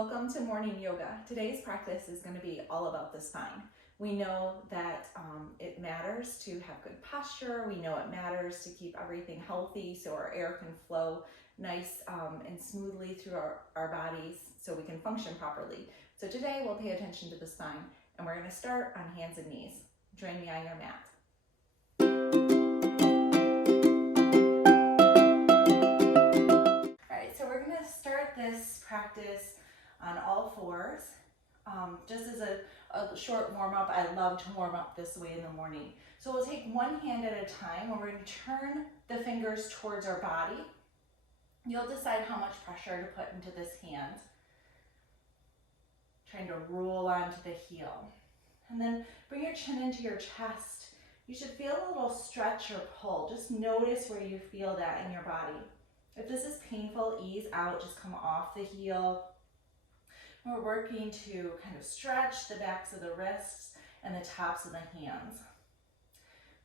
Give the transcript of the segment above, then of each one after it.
Welcome to morning yoga. Today's practice is going to be all about the spine. We know that it matters to have good posture. We know it matters to keep everything healthy so our air can flow nice and smoothly through our bodies so we can function properly. So today we'll pay attention to the spine and we're going to start on hands and knees. Join me on your mat. All right, so we're going to start this practice on all fours. Just as a short warm-up, I love to warm up this way in the morning. So we'll take one hand at a time and we're going to turn the fingers towards our body. You'll decide how much pressure to put into this hand. Trying to roll onto the heel. And then bring your chin into your chest. You should feel a little stretch or pull. Just notice where you feel that in your body. If this is painful, ease out, just come off the heel. We're working to kind of stretch the backs of the wrists and the tops of the hands.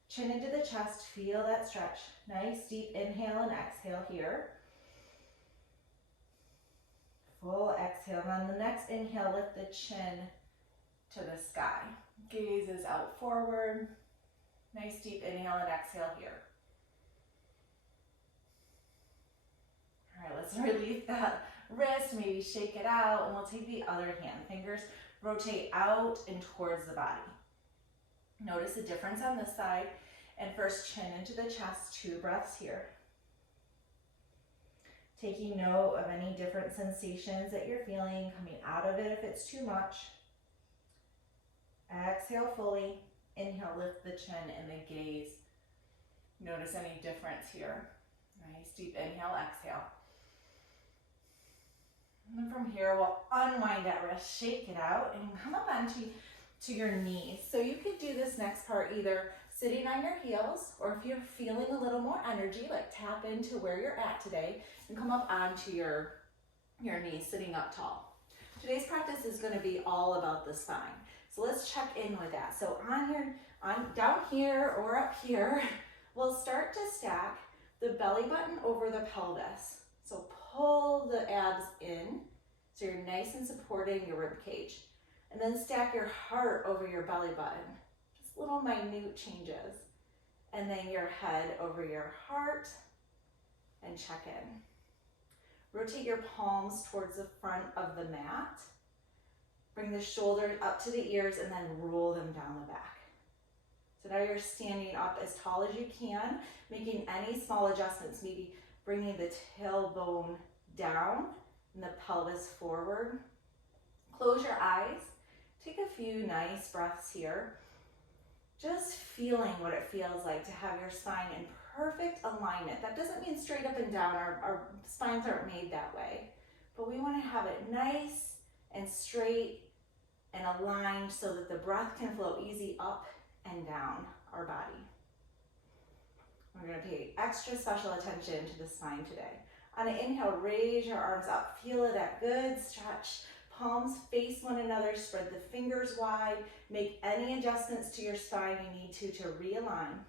Chin into the chest, feel that stretch. Nice deep inhale and exhale here. Full exhale. On the next inhale, lift the chin to the sky. Gaze is out forward. Nice deep inhale and exhale here. All right, let's release that wrist, maybe shake it out, and we'll take the other hand. Fingers rotate out and towards the body. Notice the difference on this side. And first, chin into the chest, 2 breaths here. Taking note of any different sensations that you're feeling, coming out of it if it's too much. Exhale fully. Inhale, lift the chin and then gaze. Notice any difference here. Nice deep inhale, exhale. And then from here, we'll unwind that wrist, shake it out, and come up onto your knees. So you could do this next part either sitting on your heels, or if you're feeling a little more energy, like tap into where you're at today, and come up onto your knees, sitting up tall. Today's practice is going to be all about the spine. So let's check in with that. So down here or up here, we'll start to stack the belly button over the pelvis. So pull the abs in so you're nice and supporting your rib cage. And then stack your heart over your belly button. Just little minute changes. And then your head over your heart and check in. Rotate your palms towards the front of the mat. Bring the shoulders up to the ears and then roll them down the back. So now you're standing up as tall as you can, making any small adjustments, maybe bringing the tailbone down and the pelvis forward. Close your eyes. Take a few nice breaths here. Just feeling what it feels like to have your spine in perfect alignment. That doesn't mean straight up and down. Our spines aren't made that way. But we want to have it nice and straight and aligned so that the breath can flow easy up and down our body. We're going to pay extra special attention to the spine today. On an inhale, raise your arms up. Feel that good stretch. Palms face one another. Spread the fingers wide. Make any adjustments to your spine you need to realign.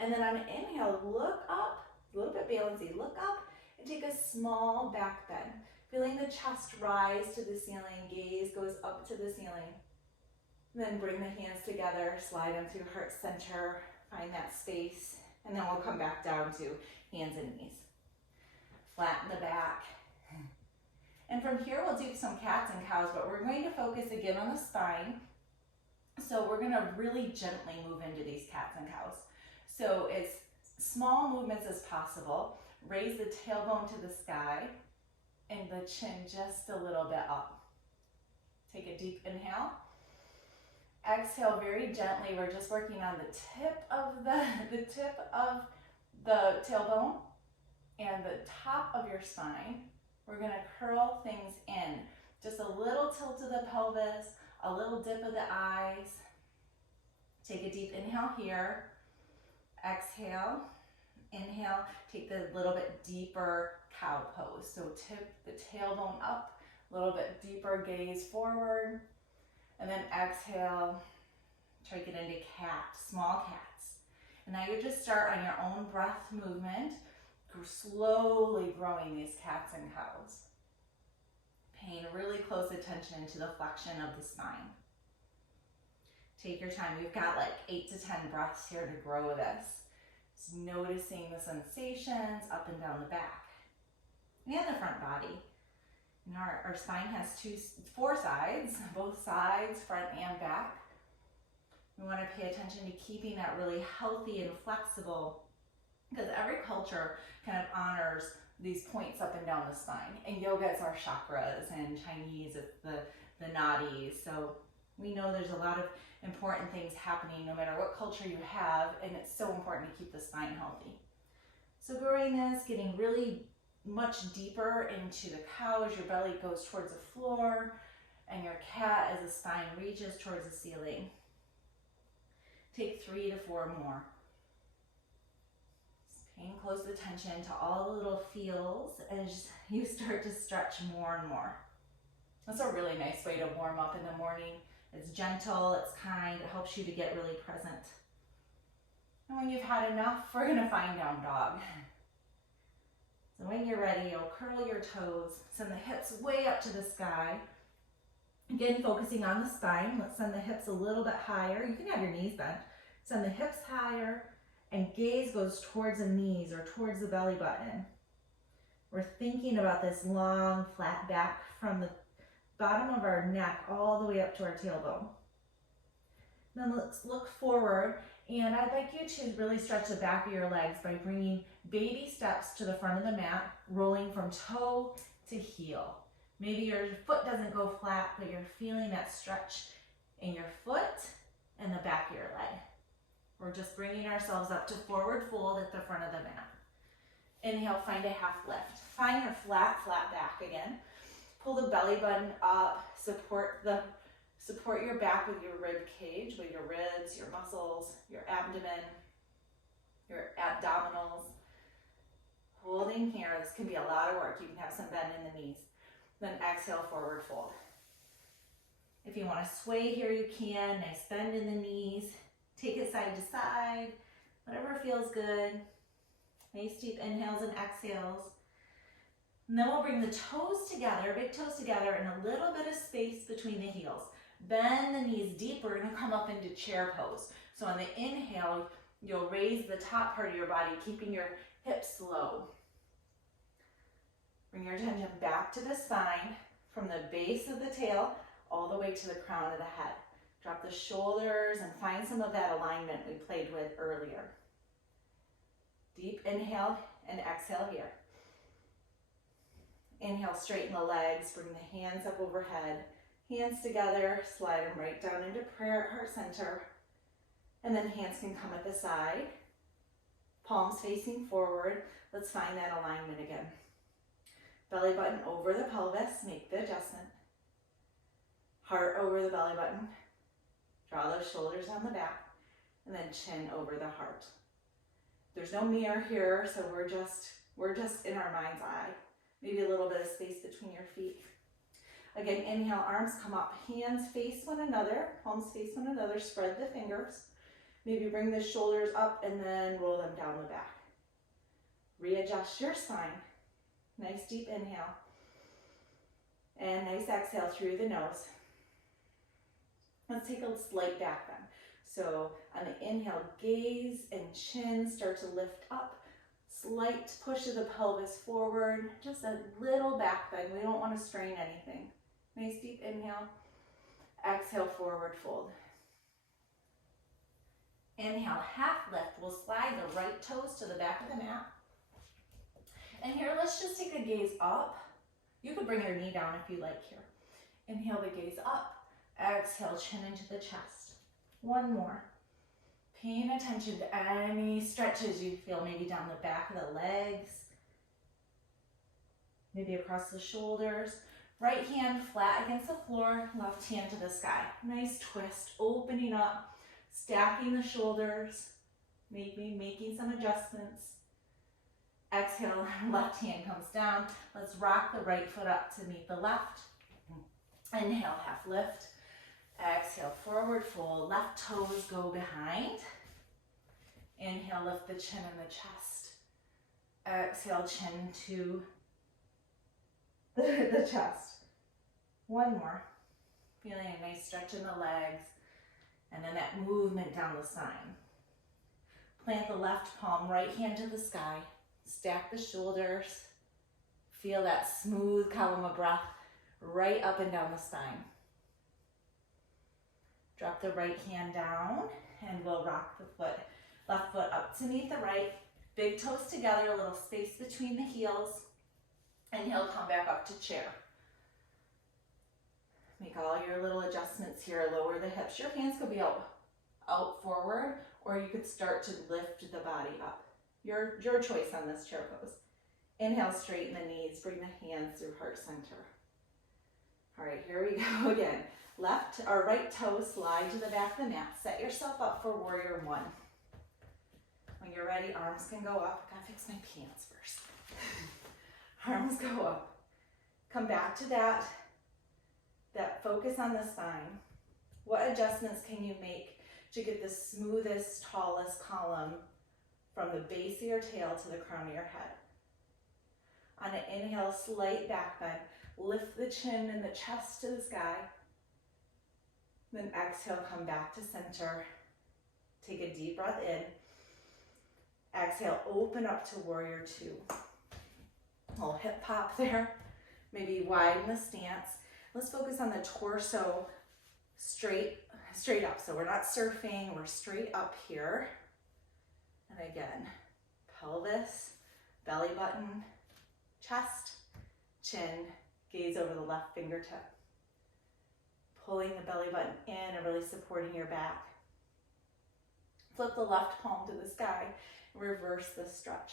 And then on an inhale, look up. A little bit balancy. Look up and take a small back bend. Feeling the chest rise to the ceiling. Gaze goes up to the ceiling. Then bring the hands together. Slide them through heart center. Find that space, and then we'll come back down to hands and knees. Flatten the back. And from here, we'll do some cats and cows, but we're going to focus again on the spine. So we're gonna really gently move into these cats and cows. So as small movements as possible. Raise the tailbone to the sky and the chin just a little bit up. Take a deep inhale. Exhale very gently. We're just working on the tip of the tailbone and the top of your spine. We're going to curl things in. Just a little tilt of the pelvis, a little dip of the eyes. Take a deep inhale here. Exhale. Inhale. Take the little bit deeper cow pose. So tip the tailbone up, a little bit deeper gaze forward. And then exhale, take it into cat, small cats. And now you just start on your own breath movement, slowly growing these cats and cows. close attention to the flexion of the spine. Take your time. We've got like 8 to 10 breaths here to grow this. Just noticing the sensations up and down the back and the front body. And our spine has 4 sides, both sides, front and back. We want to pay attention to keeping that really healthy and flexible, because every culture kind of honors these points up and down the spine. And yoga is our chakras, and Chinese it's the nadis. So we know there's a lot of important things happening no matter what culture you have, and it's so important to keep the spine healthy. So growing this, getting really much deeper into the cow as your belly goes towards the floor, and your cat as the spine reaches towards the ceiling. Take 3 to 4 more. Just paying close attention to all the little feels as you start to stretch more and more. That's a really nice way to warm up in the morning. It's gentle, it's kind, it helps you to get really present. And when you've had enough, we're gonna find down dog. So when you're ready, you'll curl your toes, send the hips way up to the sky. Again, focusing on the spine. Let's send the hips a little bit higher. You can have your knees bent. Send the hips higher, and gaze goes towards the knees or towards the belly button. We're thinking about this long, flat back from the bottom of our neck all the way up to our tailbone. Then let's look forward, and I'd like you to really stretch the back of your legs by bringing baby steps to the front of the mat, rolling from toe to heel. Maybe your foot doesn't go flat, but you're feeling that stretch in your foot and the back of your leg. We're just bringing ourselves up to forward fold at the front of the mat. Inhale, find a half lift. Find your flat back again. Pull the belly button up, support your back with your rib cage, with your ribs, your muscles, your abdomen, your abdominals. Holding here, this can be a lot of work. You can have some bend in the knees. Then exhale, forward fold. If you want to sway here, you can. Nice bend in the knees. Take it side to side, whatever feels good. Nice deep inhales and exhales. And then we'll bring the toes together, big toes together, and a little bit of space between the heels. Bend the knees deeper and come up into chair pose. So on the inhale, you'll raise the top part of your body, keeping your hips low. Bring your attention back to the spine, from the base of the tail all the way to the crown of the head. Drop the shoulders and find some of that alignment we played with earlier. Deep inhale and exhale here. Inhale, straighten the legs, bring the hands up overhead. Hands together, slide them right down into prayer at heart center. And then hands can come at the side. Palms facing forward. Let's find that alignment again. Belly button over the pelvis, make the adjustment. Heart over the belly button. Draw those shoulders down the back, and then chin over the heart. There's no mirror here, so we're just in our mind's eye. Maybe a little bit of space between your feet. Again, inhale, arms come up, hands face one another, palms face one another, spread the fingers. Maybe bring the shoulders up and then roll them down the back. Readjust your spine. Nice deep inhale. And nice exhale through the nose. Let's take a slight back bend. So on the inhale, gaze and chin start to lift up. Slight push of the pelvis forward. Just a little back bend. We don't want to strain anything. Nice deep inhale. Exhale, forward fold. Inhale, half lift. We'll slide the right toes to the back of the mat. And here, let's just take a gaze up. You could bring your knee down if you like here. Inhale the gaze up. Exhale, chin into the chest. One more. Paying attention to any stretches you feel, maybe down the back of the legs, maybe across the shoulders. Right hand flat against the floor, left hand to the sky. Nice twist, opening up, stacking the shoulders, maybe making some adjustments. Exhale, left hand comes down. Let's rock the right foot up to meet the left. Inhale, half lift. Exhale, forward fold. Left toes go behind. Inhale, lift the chin and the chest. Exhale, chin to the chest. One more. Feeling a nice stretch in the legs, and then that movement down the spine. Plant the left palm, right hand to the sky. Stack the shoulders. Feel that smooth column of breath right up and down the spine. Drop the right hand down, and we'll rock the foot. Left foot up to meet the right. Big toes together, a little space between the heels. Inhale, come back up to chair. Make all your little adjustments here. Lower the hips. Your hands could be out forward, or you could start to lift the body up. Your choice on this chair pose. Inhale, straighten the knees. Bring the hands through heart center. All right, here we go again. Left or right toe slide to the back of the mat. Set yourself up for warrior one. When you're ready, arms can go up. I gotta fix my pants first. Arms go up. Come back to that focus on the spine. What adjustments can you make to get the smoothest, tallest column from the base of your tail to the crown of your head? On an inhale, slight back bend. Lift the chin and the chest to the sky. Then exhale, come back to center. Take a deep breath in. Exhale, open up to warrior two. A little hip pop there. Maybe widen the stance. Let's focus on the torso straight up. So we're not surfing, we're straight up here. And again, pelvis, belly button, chest, chin, gaze over the left fingertip. Pulling the belly button in and really supporting your back. Flip the left palm to the sky. Reverse the stretch.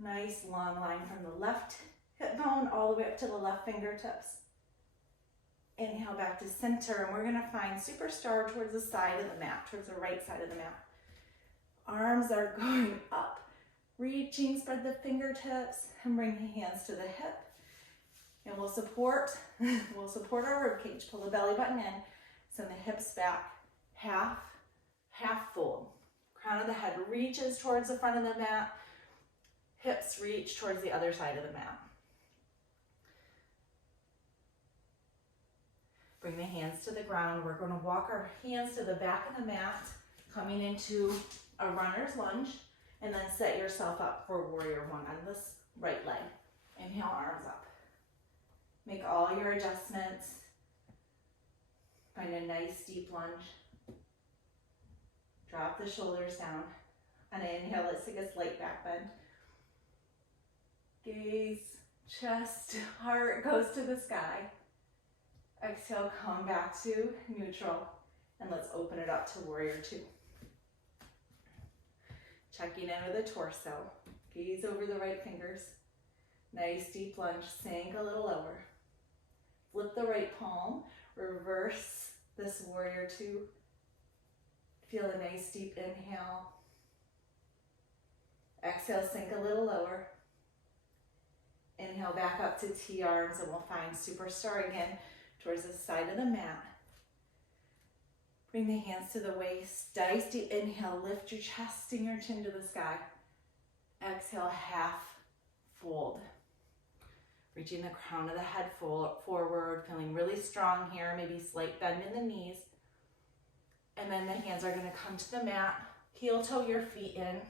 Nice long line from the left hip bone all the way up to the left fingertips. Inhale back to center, and we're gonna find superstar towards the side of the mat, towards the right side of the mat. Arms are going up. Reaching, spread the fingertips, and bring the hands to the hip. And we'll support our rib cage. Pull the belly button in, send the hips back, half fold. Crown of the head reaches towards the front of the mat. Hips reach towards the other side of the mat. Bring the hands to the ground. We're going to walk our hands to the back of the mat, coming into a runner's lunge, and then set yourself up for warrior one on this right leg. Inhale, arms up. Make all your adjustments. Find a nice deep lunge. Drop the shoulders down. On an inhale, let's take a slight back bend. Gaze, chest, heart goes to the sky. Exhale, come back to neutral. And let's open it up to warrior two. Checking in with the torso. Gaze over the right fingers. Nice deep lunge, sink a little lower. Flip the right palm, reverse this warrior two. Feel a nice deep inhale. Exhale, sink a little lower. Inhale back up to T arms, and we'll find superstar again towards the side of the mat. Bring the hands to the waist. Nice deep inhale, lift your chest and your chin to the sky. Exhale, half fold. Reaching the crown of the head forward, feeling really strong here, maybe slight bend in the knees. And then the hands are gonna come to the mat, heel toe your feet in.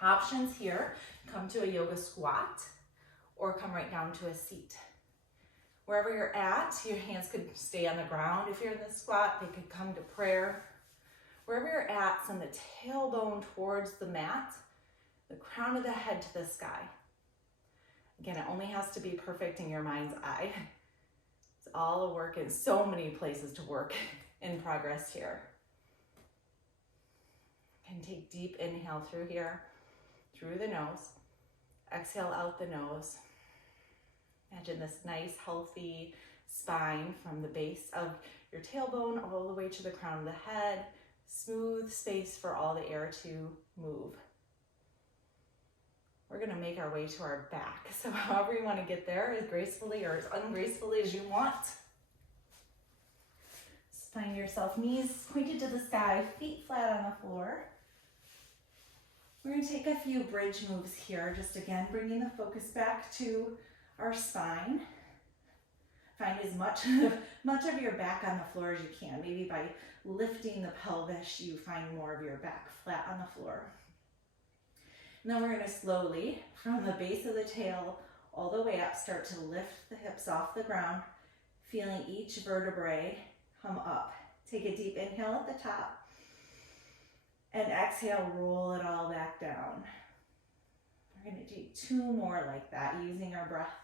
Options here, come to a yoga squat or come right down to a seat. Wherever you're at, your hands could stay on the ground. If you're in the squat, they could come to prayer. Wherever you're at, send the tailbone towards the mat, the crown of the head to the sky. Again, it only has to be perfect in your mind's eye. It's all a work in so many places to work in progress here. You can take deep inhale through here, through the nose. Exhale out the nose. Imagine this nice, healthy spine from the base of your tailbone all the way to the crown of the head. Smooth space for all the air to move. We're gonna make our way to our back. So however you wanna get there, as gracefully or as ungracefully as you want. Just find yourself knees pointed to the sky, feet flat on the floor. We're gonna take a few bridge moves here, just again, bringing the focus back to our spine. Find as much of your back on the floor as you can. Maybe by lifting the pelvis, you find more of your back flat on the floor. And then we're going to slowly, from the base of the tail all the way up, start to lift the hips off the ground, feeling each vertebrae come up. Take a deep inhale at the top, and exhale, roll it all back down. We're going to take 2 more like that, using our breath.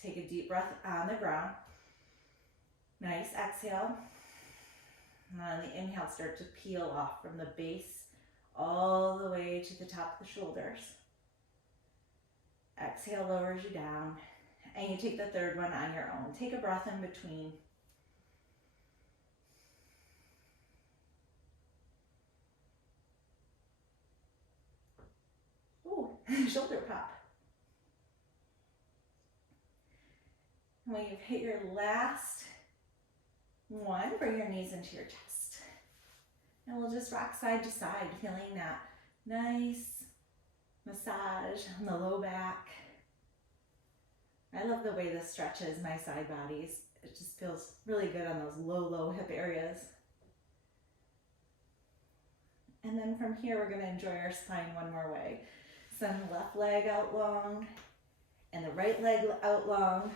Take a deep breath on the ground. Nice exhale. And on the inhale, start to peel off from the base all the way to the top of the shoulders. Exhale lowers you down. And you take the third one on your own. Take a breath in between. Ooh, shoulder pop. When you've hit your last one, bring your knees into your chest. And we'll just rock side to side, feeling that nice massage on the low back. I love the way this stretches my side bodies. It just feels really good on those low hip areas. And then from here, we're going to enjoy our spine one more way. Send the left leg out long and the right leg out long.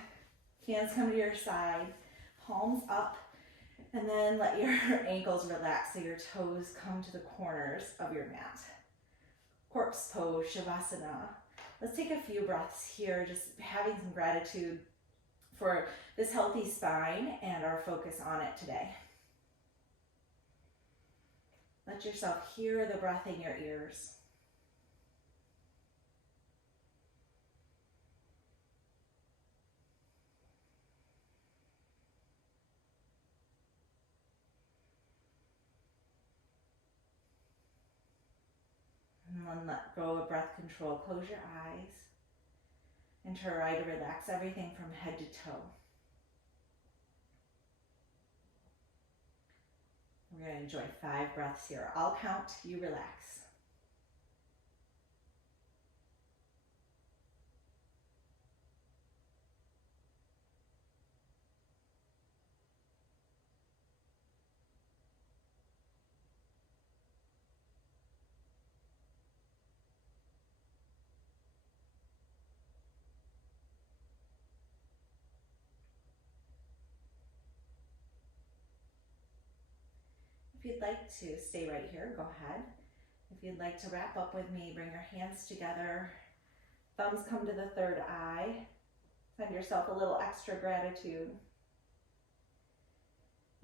Hands come to your side, palms up, and then let your ankles relax so your toes come to the corners of your mat. Corpse pose, Shavasana. Let's take a few breaths here, just having some gratitude for this healthy spine and our focus on it today. Let yourself hear the breath in your ears. And then let go of breath control. Close your eyes and try to relax everything from head to toe. We're going to enjoy 5 breaths here. I'll count, you relax. If you'd like to stay right here, go ahead. If you'd like to wrap up with me, bring your hands together. Thumbs come to the third eye. Send yourself a little extra gratitude.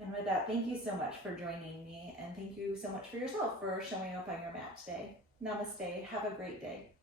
And with that, thank you so much for joining me, and thank you so much for yourself for showing up on your mat today. Namaste. Have a great day.